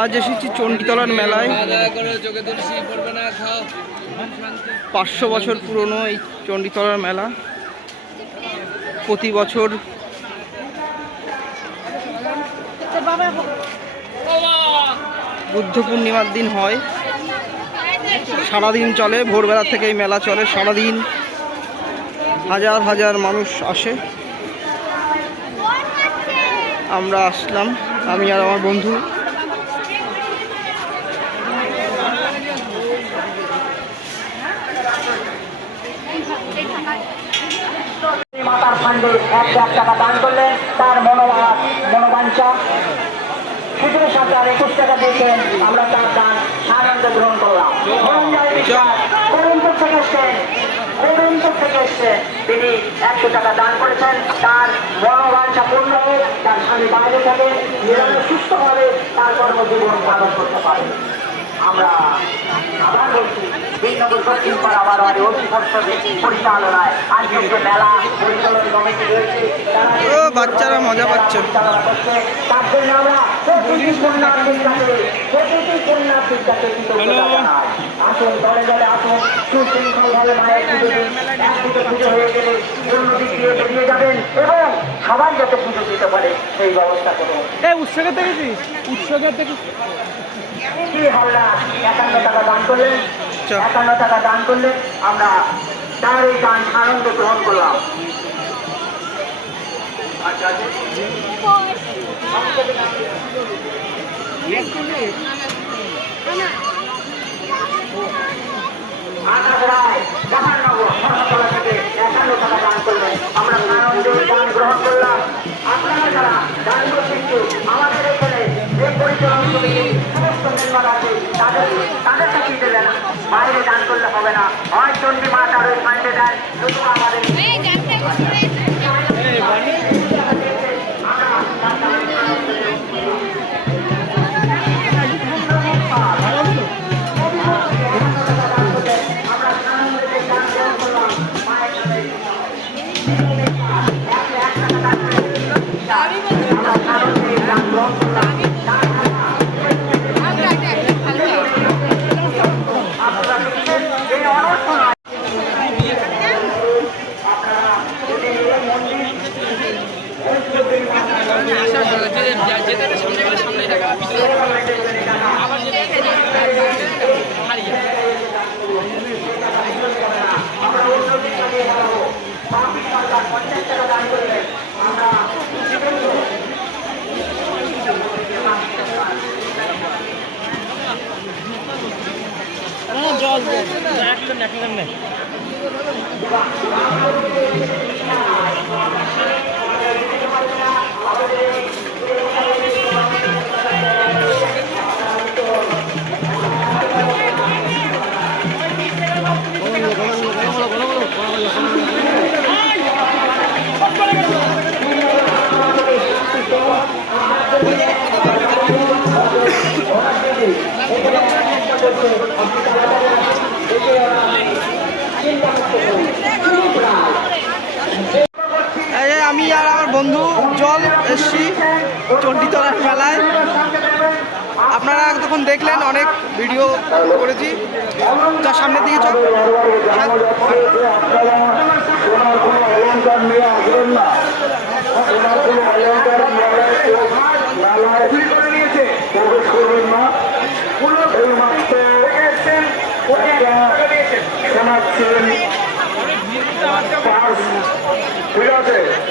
আজ এসেছি চণ্ডীতলার মেলায়। পাঁচশো বছর পুরনো এই চণ্ডীতলার মেলা। প্রতি বছর বুদ্ধ পূর্ণিমার দিন হয়। সারাদিন চলে, ভোরবেলা থেকে এই মেলা চলে, সারাদিন হাজার হাজার মানুষ আসে। আমরা আসলাম, আমি আর আমার বন্ধু মাতার ফান্ডে এক লাখ টাকা দান করলেন তার মনোভাব, মনোবাঞ্ছা। সতেরো সাথে একুশ টাকা দিয়েছেন আমরা তার দান আনন্দ গ্রহণ করলাম। ধনঞ্জয় বিশ্বাস থেকে এসছেন করিমপুর থেকে এসছেন তিনি একশো টাকা দান করেছেন, তার মনোবাঞ্ছা পূর্ণ হোক, তার স্বামী বাইরে থাকে নিরাময় সুস্থভাবে তার কর্মজীবন পালন করতে পারে। আমরা আবার বলছি বিনগর দক্ষিণ পাড়া বারোয়ারি অতি পরিচালনায় আজকে যে মেলা পরিচালন কমিটি রয়েছে। ও বাচ্চারা মজা পাচ্ছে। তার জন্য আমরা প্রতিটি কন্যার্থীর কাছে প্রতিটি কন্যার্থীর কাছে কৃতজ্ঞতা জানাই আসুন দলে দলে আসুন। সুশৃঙ্খলভাবে মায়ের পুজো দিন। একদিকে পুজো হয়ে গেলে অন্য দিয়ে বেরিয়ে যাবেন এবং সবাই যাতে পুজো দিতে পারে সেই ব্যবস্থা করুন। এই উৎসবের দেখেছিস উৎসবের দেখে কি হাওলা একান্ন টাকা দান করলেন আচ্ছা। একান্ন টাকা দান করলে আমরা তার এই দান আনন্দ গ্রহণ করলাম। আচ্ছা আছে তাদের তাদের দেবে না। বাইরে দান করলে হবে না। হয় চন্ডী মাতার ওই ফান্ডে দেয় শুধু আমাদের রাখলেন রাখলেন না এসছি, চণ্ডীতলার মেলায় আপনারা তখন দেখলেন, অনেক ভিডিও করেছি। তার সামনের দিকে চল।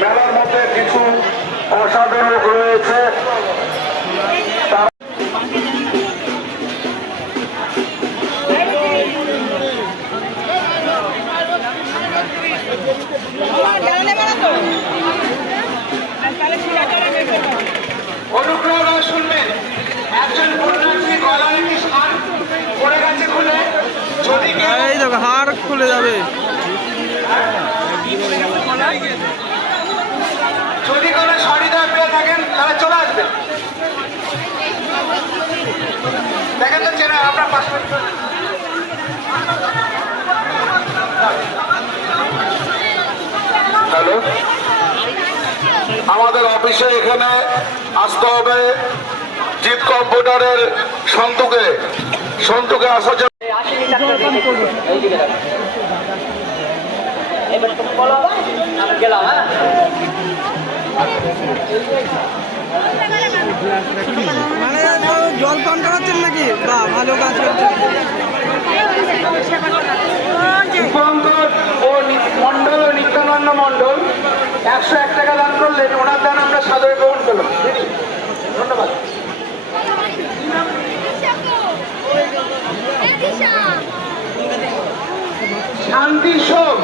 মেলার মধ্যে কিছু অসাধারণ রয়েছে। তার অনুগ্রহ শুনবেন একজন কন্যাশ্রী গলার একটি পড়ে গেছে খুলে। যদি এই দেখো হাড় খুলে যাবে। তাহলে চলে আসবেন দেখেন তো চেনা আপনার পাসপোর্ট হ্যালো? আমাদের অফিসে এখানে আসতে হবে জিৎ কম্পিউটারের সন্তুকে। সন্তুকে আসার জন্য এবার তুমি বলো আমি গেলাম হ্যাঁ? মানে জল পান করাচ্ছেন নাকি? বা ভালো কাজ করছেন। দীপঙ্কর ও নিত্যানন্দ মণ্ডল একশো এক টাকা দান করলেন ওনার দান আমরা সাদরে গ্রহণ করলাম। ধন্যবাদ। শান্তি সোম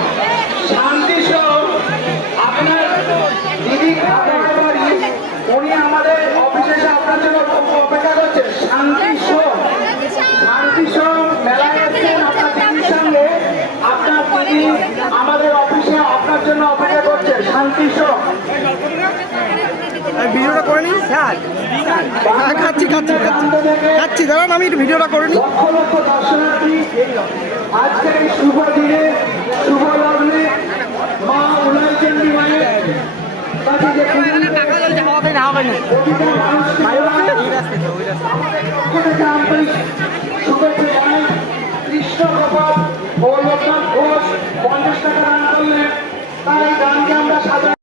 ভিডিওটা করে নিই হ্যাঁ খাচ্ছি খাচ্ছি খাচ্ছি। খাচ্ছি, দাঁড়ান, আমি একটু ভিডিওটা করে নিই। জানাই কৃষ্ণ ঘোষ পঞ্চাশ টাকা দান করলেন তার এই দানকে আমরা সাধারণ